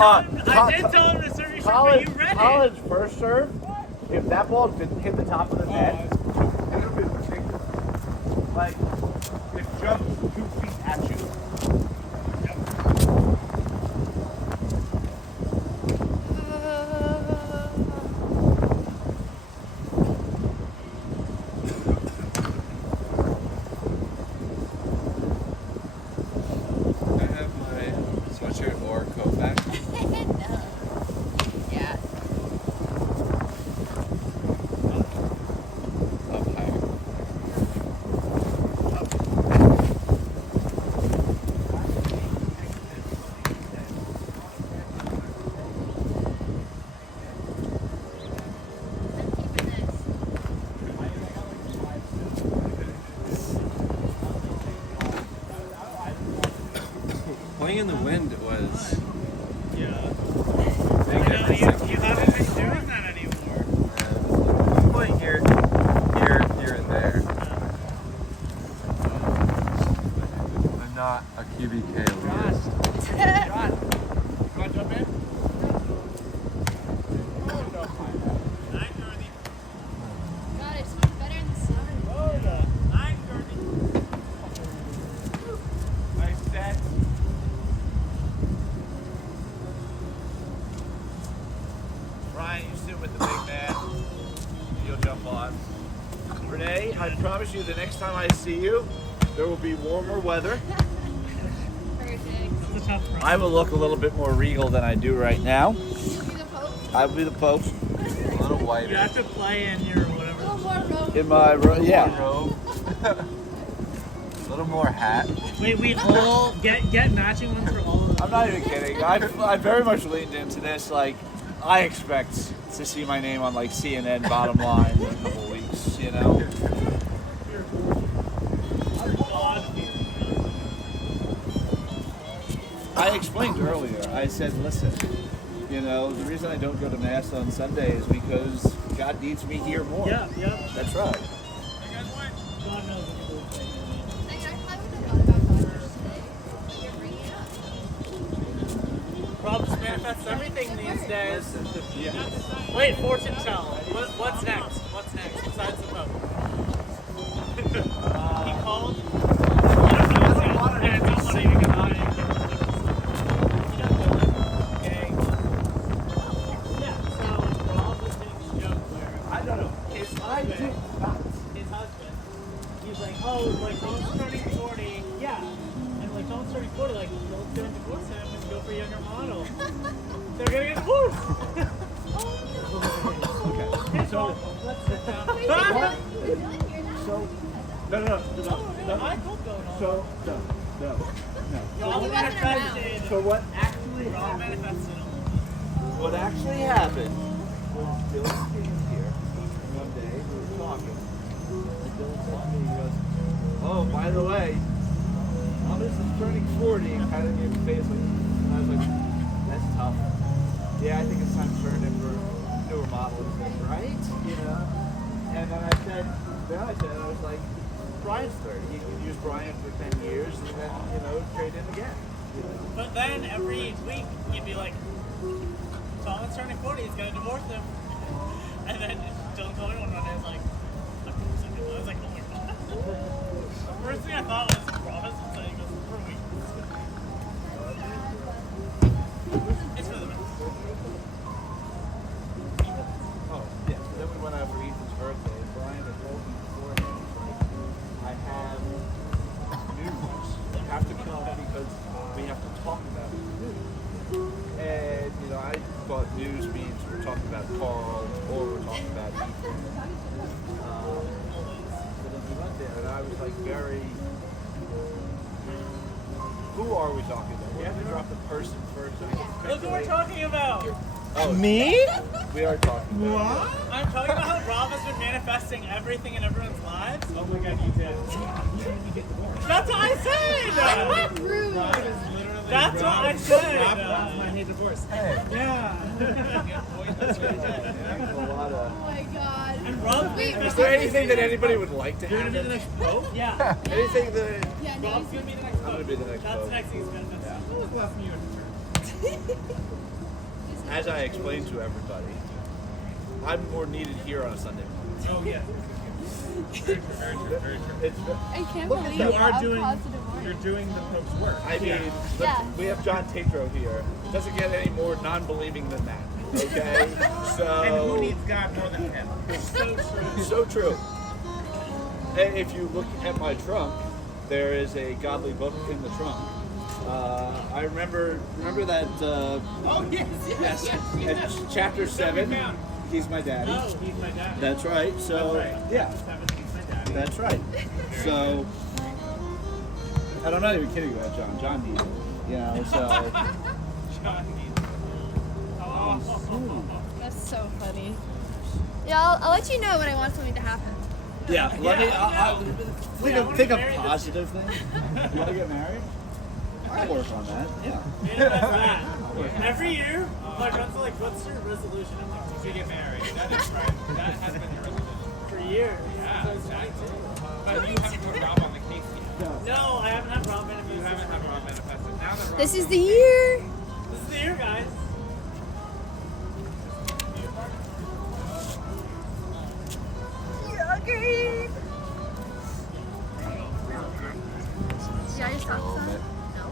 I did tell him to serve you short, but you read it. College first serve, if that ball didn't hit the top of the net, it would have been ridiculous. Like, it jumped 2 feet at you. Playing in the wind was... Yeah. You haven't been doing that anymore. I'm playing here and there. I'm not a QBK elite. John, you want to jump in? God, it's much better in the sun. Nice set. Ryan, you sit with the big man. You'll jump on. Renee, I promise you the next time I see you, there will be warmer weather. Perfect. I will look a little bit more regal than I do right now. You'll be the Pope. I will be the Pope. A little whiter. You have to play in your A whatever. little more robe. In my room, yeah. Robe. A little more hat. Wait, we all get matching ones for all of them. I'm not even kidding. I very much leaned into this. Like, I expect to see my name on like CNN bottom line in a couple weeks, you know? I explained earlier, I said, listen, you know, the reason I don't go to Mass on Sunday is because God needs me here more. Yeah. That's right. God knows what people would say. I mean, I wouldn't have thought about Dodgers today. But you're bringing it up. Rob just manifests everything these days. Yeah. Wait, fortune tell. What's next? What's next besides the Pope? He called. And it's not even gonna happen. Yeah, so Rob was doing this joke where I don't know. his husband, he's like, oh, like, Tom's turning 40. Yeah. And like, Tom's turning 40, like, Joel's gonna divorce him and go for a younger model. They're gonna get divorced. Okay. His fault. Let's sit down. Wait, you're done? You're not? So, no. I could go on. So, no. Rob He wasn't manifested. So what actually Rob happened? manifested. What actually happened was Dylan came here one day, we were talking, and Dylan told me, he goes, oh, by the way, Thomas is turning 40, and kind of gave a face like, and I was like, that's tough. Yeah, I think it's time to turn him for newer models, right? You know? And then I was like, Brian's 30. You can use Brian for 10 years, and then, you know, trade him again. You know? But then every week you'd be like, Tom's turning 40, he's gonna divorce him. And then Dylan told me one day, I was like, I was like, oh my god. The first thing I thought was, Rob is saying this for weeks. It's for the best. Oh, yeah. So then we went out for Ethan's birthday. Brian had told me beforehand, he's like, I have news. You have to come because we have to talk about it. And, you know, I thought news means we're talking about Carl or we're talking about Ethan. So then we went there, and I was like very... Who are we talking about? We have to drop the person first. So we can Look who we're talking about! Oh, Me? we are talking about What? I'm talking about how Rob has been manifesting everything in everyone's lives. Oh my god, you did. That's what I said! Rude. That's what I said! That's my hate divorce. Hey. Yeah. a lot of... Oh my god. And Rob, Wait, Is there anything that anybody would like to you're gonna be happen? the next Pope? Yeah. Anything that... Yeah, no, Rob's gonna be the next Pope. I'm gonna be the next That's Pope. next thing he's manifesting. When was the last time you went to church? as I explained to everybody, I'm more needed here on a Sunday morning. Oh yeah. Very true. Very true. Very true. It's, I can't Look at believe that. You you are have doing. positive You're words. doing the Pope's work. I mean, Yeah. we have John Tatro here. Doesn't get any more non-believing than that. Okay, so And who needs God more than him? So true. so true. And if you look at my trunk, there is a godly book in the trunk. I remember that. Oh yes, yes, yes. At chapter 7, found. he's my daddy. Oh, he's my dad. That's right. So That's right. yeah, He's my daddy. that's right. So and I'm not even kidding about John. John needs it. You know, so John needs. That's so funny. Yeah, I'll let you know when I want something to happen. yeah. Let me. I'll Yeah, think I of wanna marry positive thing. You want to get married? I'll work on that. Yeah. Yeah, that's that. Every year, my friends are like, "What's your resolution?" I'm like, To get married. That is right. That has been your resolution. "For years." Yeah, So it's exactly. 22. But you haven't put Rob on the case yet. No, I haven't had Rob interviews. You haven't had Rob manifested. Now that Rob This is the year. This is the year, guys. Yeah, great. Yeah, I just For a little talked bit. No.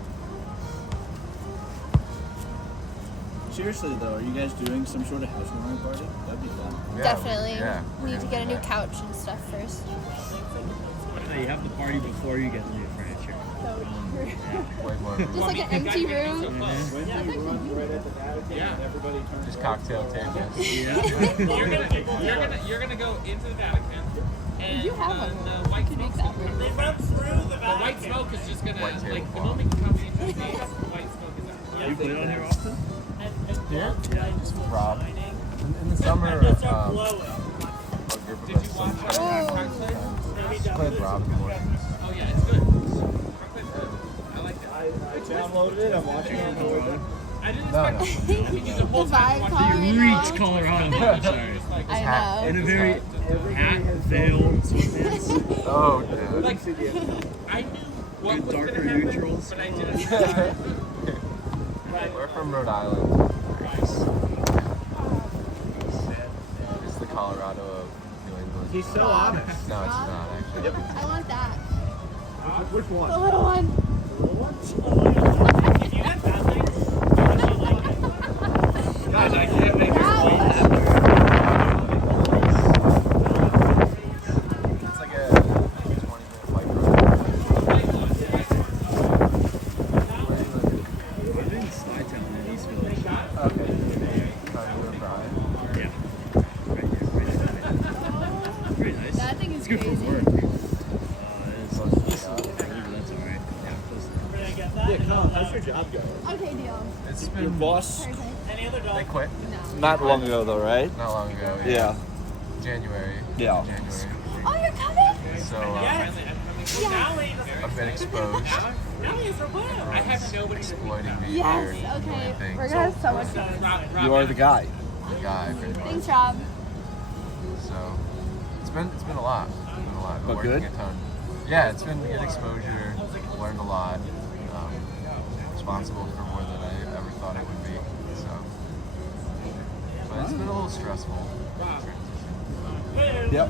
Seriously though, are you guys doing some sort of housewarming party? That'd be fun. Yeah, Definitely. Yeah. We need to get a new couch and stuff first. No, you have the party before you get the new furniture. Way more. Just like an empty room. When do you run right at the Vatican Yeah. and everybody turns Just right? cocktail tables. You're gonna go into the Vatican, and You have one. the white You can smoke's make gonna that come. They run through the The white Vatican. smoke is just gonna White like the tablecloth. moment you come into the stage, white smoke is out. You put it on here often? And Yeah. lights will Rob. shining. In the summer, And just start a glowing. group Did of you us watch sometimes Franklin? played Rob in the mornings. Oh yeah, it's good. Franklin's good. I like that. I downloaded it. I'm watching it on the way back. I didn't No, expect. no. I mean, the whole The time vibe watching calling. Reach Colorado. I'm sorry. just like I know. In a very hat, veil, sweatpants. Oh, dude. like I knew what Good was gonna darker happen, neutrals. but I didn't. We're from Rhode Island. It's the Colorado of New England. He's so honest. No, it's not actually. I want that. Which The one? little one. If you had bad things, how much you like it? Guys, I can't make this Wow. call happen. It's like a 20-minute bike ride. I'm in Slytown in East Village. Okay. Brian. Yeah. Right here, right. Very nice. That thing is It's good crazy. for work. It's close to that's alright. Yeah, close to We're gonna get that. Yeah, and Colin, then, how's your job going? Okay, deal. It's Your been boss? Perfect. Any other They dog? quit No. Not long ago though, right? not long ago. Yeah. January. Yeah. January. Oh, you're coming? So Yes. Yeah. Now he doesn't. I've been exposed. Now he's for blue. I have nobody to Exploiting me Yes. for Okay. doing things. We're gonna have so much fun. You are the guy. The guy, pretty much. Thanks, Rob. So it's been a lot. It's been a lot. Been But working good? a ton. Yeah, it's been good exposure. Learned a lot. Responsible for more than I ever thought it would be. So, but it's been a little stressful. Yep.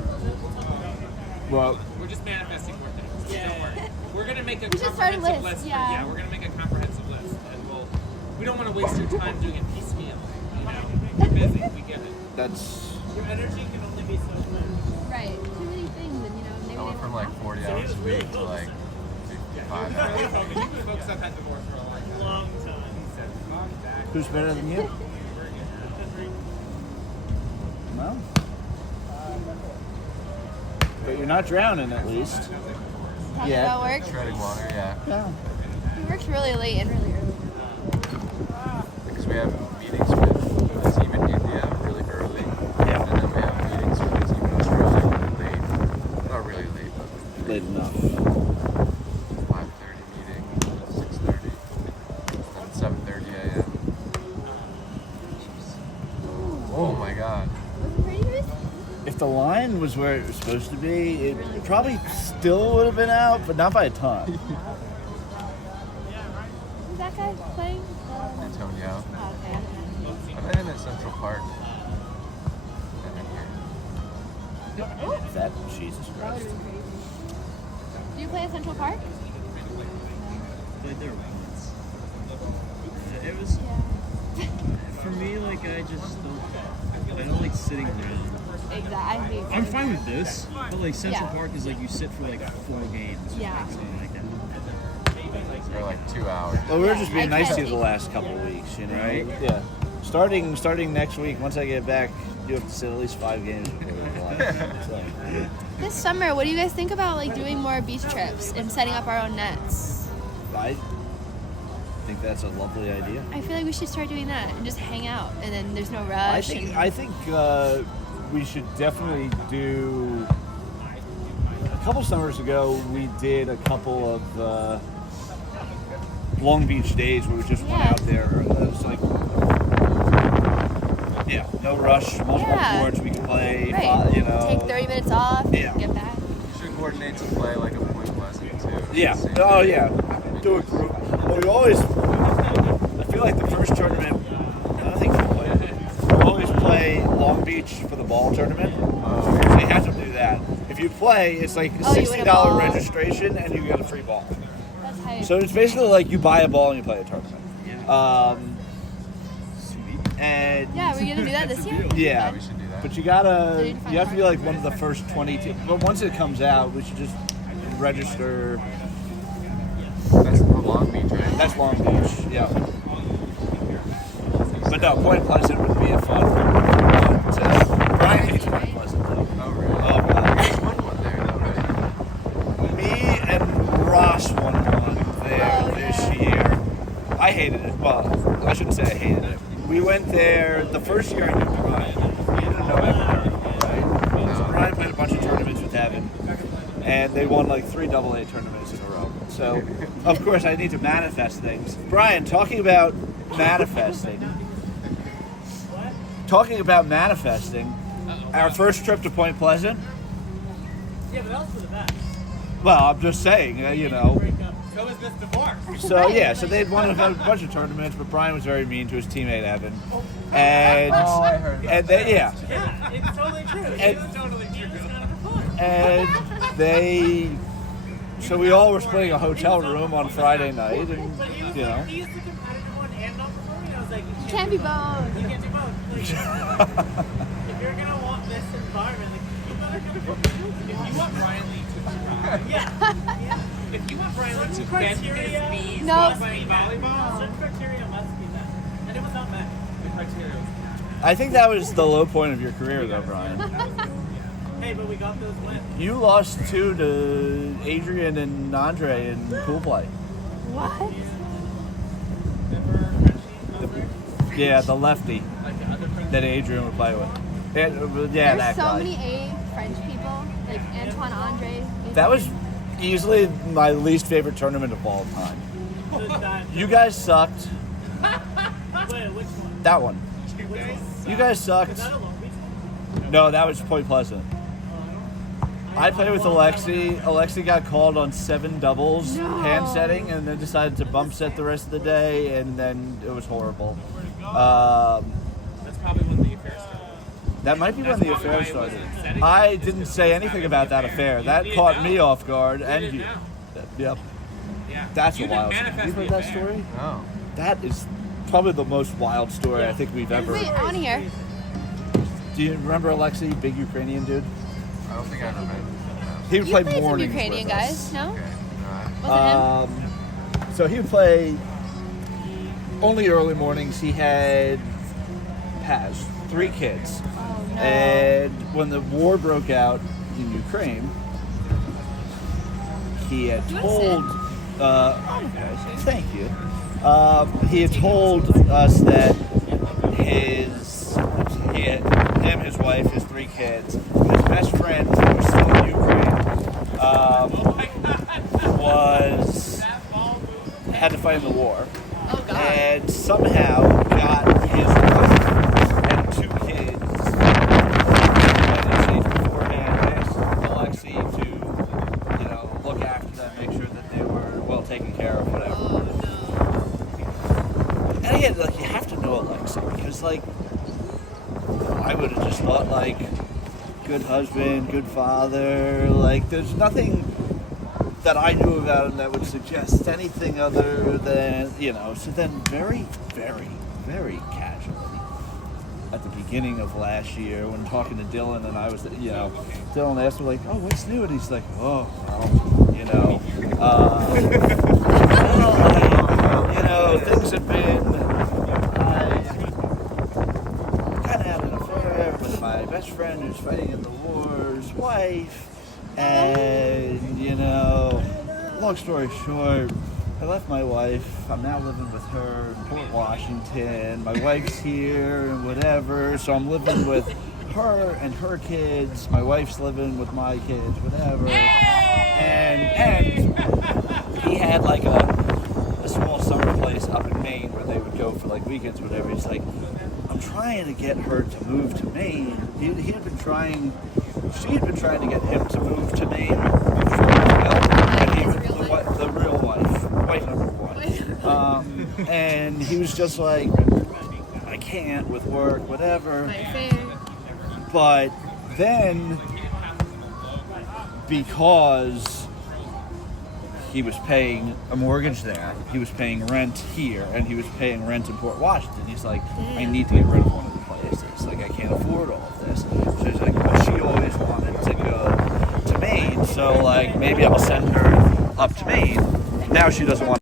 Well, We're just manifesting more things. Yeah. Don't worry. We're gonna make a We should start a comprehensive list, list. yeah. We're gonna make a comprehensive list, and we don't want to waste your time doing it piecemeal. You know, you're busy. We get it. that's Your energy can only be so much. Right. Too many things, and maybe I went from like 40 So he hours was a really week to like 55 You've hours. been focused on that divorce for a long time. Long time. who's better than you? Well, but you're not drowning at least. Talking Yeah. about work. Treading water, yeah. Yeah. He works really late and really early. Because we have meetings with the team in India really early. Yeah. And then we have meetings with the team in Australia really late. Not really late, but Late enough. 5:30 meeting, 6:30, and 7:30 a.m. Oh my god. Was it pretty good? If the line was where it was supposed to be, it probably still would have been out, but not by a ton. Is that guy playing? Antonio. Oh, okay. And then Park. And then here. That Jesus That would Christ. have been crazy. Do you play at Central Park? Played there once. It was Yeah. for me. Like I just don't. I don't like sitting around. Exactly. I'm fine with this, but like Central Yeah. Park is like you sit for like 4 games. Or Yeah. something like that. For like 2 hours. Well, we were Yeah, just being I nice to can't you the take- last couple of weeks, you know? Right. Yeah. Starting next week, once I get back, you have to sit at least 5 games before we go out. So, This summer, what do you guys think about like doing more beach trips and setting up our own nets? I think that's a lovely idea. I feel like we should start doing that and just hang out, and then there's no rush. I think we should definitely do. A couple summers ago, we did a couple of Long Beach days where we just went Yeah. out there. It was like, yeah, no rush, multiple Yeah. courts we could play. Right. You know, Take 30 minutes off. Yeah. Get back. You should coordinate to play like a Point Pleasant too. Yeah. Same Oh day. yeah. Do a group. Well, we always. I feel like the first tournament. I don't think we played it. We always play Long Beach for the ball tournament. So you have to do that. If you play, it's like a Oh, you win a $60 ball. registration and you get a free ball. That's hype. So it's basically like you buy a ball and you play a tournament. Sweet. And Yeah, we're gonna do that this year. yeah, We should do that. but you So gotta. you need to find You have to be a like one of the first 20. But once it comes out, we should just register. That's the Long Beach, right? That's Long Beach, yeah. But no, Point Pleasant would be a fun. Brian hates Point Pleasant though. Oh, really? Oh, God. There's one there, though, right? Me and Ross won one there Oh, this yeah. year. I hated it. Well, I shouldn't say I hated it. We went there the first year I knew Brian. We didn't know Evan, right? So Brian played a bunch of tournaments with Evan, and they won like 3 AA tournaments in a row. So, of course, I need to manifest things. Brian, talking about manifesting. Talking about manifesting, our first trip to Point Pleasant. Yeah, but that was for the best. Well, I'm just saying, you know. Break up. So is this divorce. So yeah, so they'd won a bunch of tournaments, but Brian was very mean to his teammate Evan, and Oh, I heard that. and they yeah, Yeah, it's totally true. And- It's totally true. It's kind of fun. and they. So we all were splitting a hotel room on Friday night, and But he was you like, know. he's the competitive one and not performing. I was like, you Can't be do both. You can't do both. Like, if you're gonna want this environment, like, you better go to If you want Brian Lee to try, Yeah. if you want Brian Lee to Certain bend criteria his knees No. while must playing be met. volleyball, Certain criteria must be met. And it was not met. the criteria was I think that was the low point of your career, though, Brian. Hey, but we got those wins. You lost 2 to Adrian and Andre in pool play. What? Yeah, the lefty like the other friends. that Adrian would play with. Yeah, There's that so guy. many A French people, like Antoine Andre. That was easily my least favorite tournament of all time. So that, You guys sucked. wait, which one? That one. Which one? You guys sucked. Is that a Long Beach one? No, that was Point Pleasant. I played with Alexi. Alexi got called on 7 doubles No. hand setting, and then decided to bump set the rest of the day, and then it was horrible. That's probably when the affair started. That might be when the affair started. I didn't say anything about that affair. That caught me off guard, and didn't you. know. Yep, Yeah. that's you a didn't wild. manifest You heard the that affair. story? No. That is probably the most wild story I think we've ever. Wait, I want to hear. Do you remember Alexi, big Ukrainian dude? I don't think I ever met him. He would You play played some mornings Ukrainian with us. guys, no? Okay. No, Was it him? So he would play only early mornings. He has 3 kids. Oh no. And when the war broke out in Ukraine, he had You told. Thank you. He had told us that his wife, his 3 kids, his best friend, who was still in Ukraine, had to fight in the war, Oh god. and somehow got his wife and 2 kids United States beforehand, asked Alexi to, look after them, make sure that they were well taken care of, whatever. Oh no. And again, you have to know Alexi because, I would have just thought like good husband, good father. Like there's nothing that I knew about him that would suggest anything other than, you know. So then very, very, very casually at the beginning of last year when talking to Dylan and I was, you know, Dylan asked me like, oh, what's new? And he's like, oh, well, you know, things have been, I kind of had an affair with my best friend who's fighting in the war's wife. And, you know, long story short, I left my wife. I'm now living with her in Port Washington. My wife's here and whatever. So I'm living with her and her kids. My wife's living with my kids, whatever. And he had like a small summer place up in Maine where they would go for like weekends or whatever. He's like, I'm trying to get her to move to Maine. She had been trying to get him to move to Maine. The real wife number one. And he was just like, I can't with work, whatever. But then, because he was paying a mortgage there, he was paying rent here, and he was paying rent in Port Washington, he's like, I need to get rid of one of the places. Like, I can't afford all of this. So he's like, well, she always wanted to go to Maine, so like maybe I'll send her up to Maine. Now she doesn't want